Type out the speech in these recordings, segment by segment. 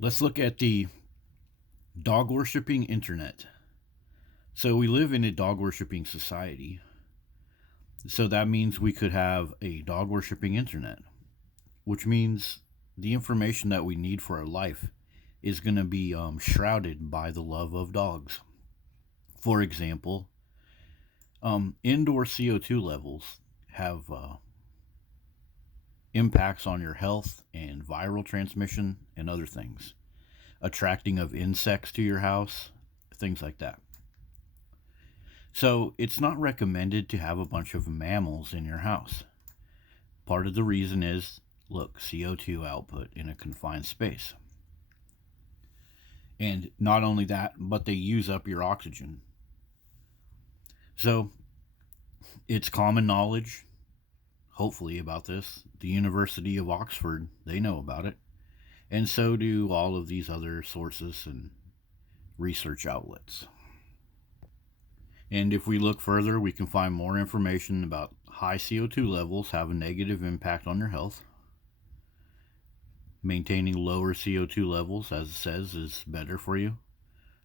Let's look at the dog worshipping internet. So we live in a dog worshipping society. So that means we could have a dog worshipping internet, which means the information that we need for our life is going to be shrouded by the love of dogs. For example, indoor CO2 levels have impacts on your health and viral transmission and other things, attracting of insects to your house, things like that. So it's not recommended to have a bunch of mammals in your house. Part of the reason is, look, CO2 output in a confined space. And not only that, but they use up your oxygen. So it's common knowledge, hopefully, about this. The University of Oxford, they know about it. And so do all of these other sources and research outlets. And if we look further, we can find more information about high CO2 levels have a negative impact on your health. Maintaining lower CO2 levels, as it says, is better for you,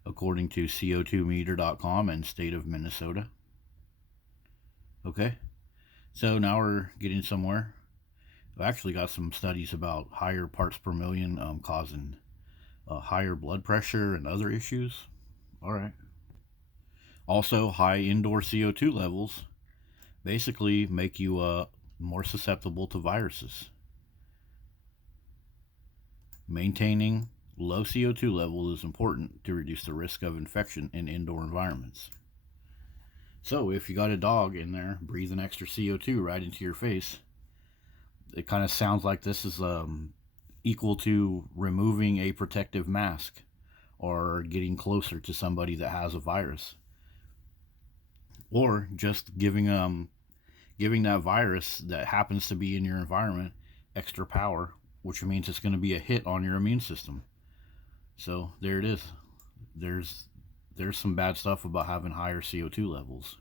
according to CO2meter.com and state of Minnesota. Okay, so now we're getting somewhere. I've actually got some studies about higher parts per million causing higher blood pressure and other issues. All right. Also, high indoor CO2 levels basically make you more susceptible to viruses. Maintaining low CO2 level is important to reduce the risk of infection in indoor environments. So, if you got a dog in there breathing extra CO2 right into your face, it kind of sounds like this is equal to removing a protective mask or getting closer to somebody that has a virus, or just giving that virus that happens to be in your environment extra power, which means it's going to be a hit on your immune system. So there it is. There's some bad stuff about having higher CO2 levels.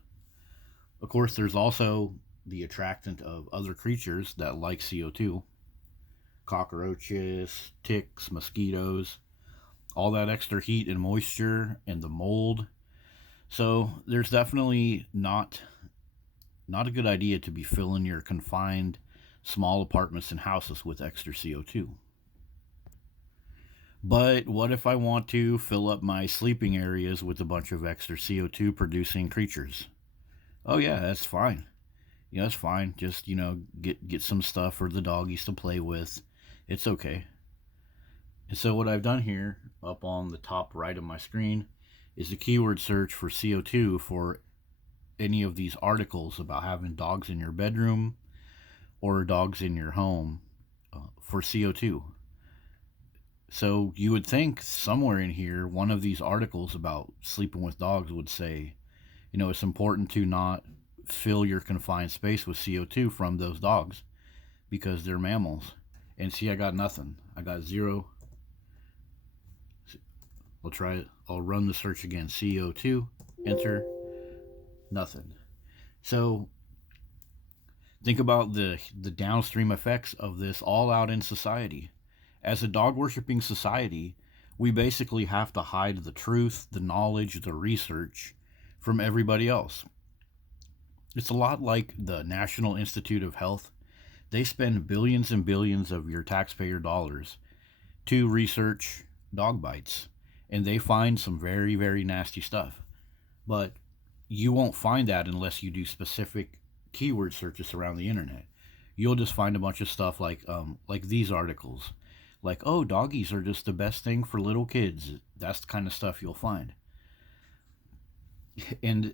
Of course, there's also the attractant of other creatures that like CO2: cockroaches, ticks, mosquitoes, all that extra heat and moisture and the mold. So there's definitely not a good idea to be filling your confined small apartments and houses with extra CO2. But what if I want to fill up my sleeping areas with a bunch of extra CO2 producing creatures? Oh yeah, that's fine. Yeah, that's fine. Just, get some stuff for the doggies to play with. It's okay. And so what I've done here up on the top right of my screen is a keyword search for CO2 for any of these articles about having dogs in your bedroom or dogs in your home for CO2. So you would think somewhere in here, one of these articles about sleeping with dogs would say, it's important to not fill your confined space with CO2 from those dogs because they're mammals. And see, I got nothing. I got zero. I'll try it. I'll run the search again. CO2, enter, nothing. So think about the downstream effects of this all out in society. As a dog worshipping society, we basically have to hide the truth, the knowledge, the research from everybody else. It's a lot like the National Institute of Health. They spend billions and billions of your taxpayer dollars to research dog bites, and they find some very, very nasty stuff. But you won't find that unless you do specific keyword searches around the internet. You'll just find a bunch of stuff like these articles, like, oh, doggies are just the best thing for little kids. That's the kind of stuff you'll find. And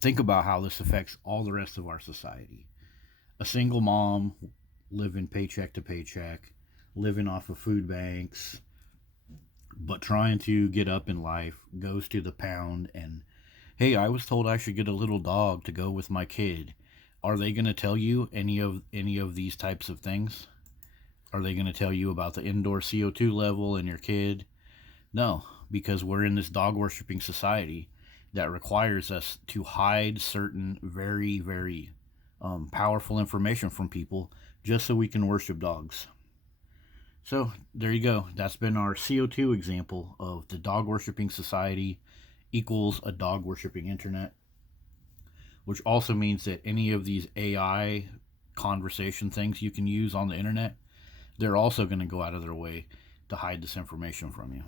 think about how this affects all the rest of our society. A single mom living paycheck to paycheck, living off of food banks, but trying to get up in life, goes to the pound and, hey, I was told I should get a little dog to go with my kid. Are they going to tell you any of these types of things? Are they going to tell you about the indoor CO2 level in your kid? No, because we're in this dog worshipping society that requires us to hide certain very, very powerful information from people just so we can worship dogs. So there you go. That's been our CO2 example of the dog worshipping society equals a dog worshipping internet, which also means that any of these AI conversation things you can use on the internet, they're also going to go out of their way to hide this information from you.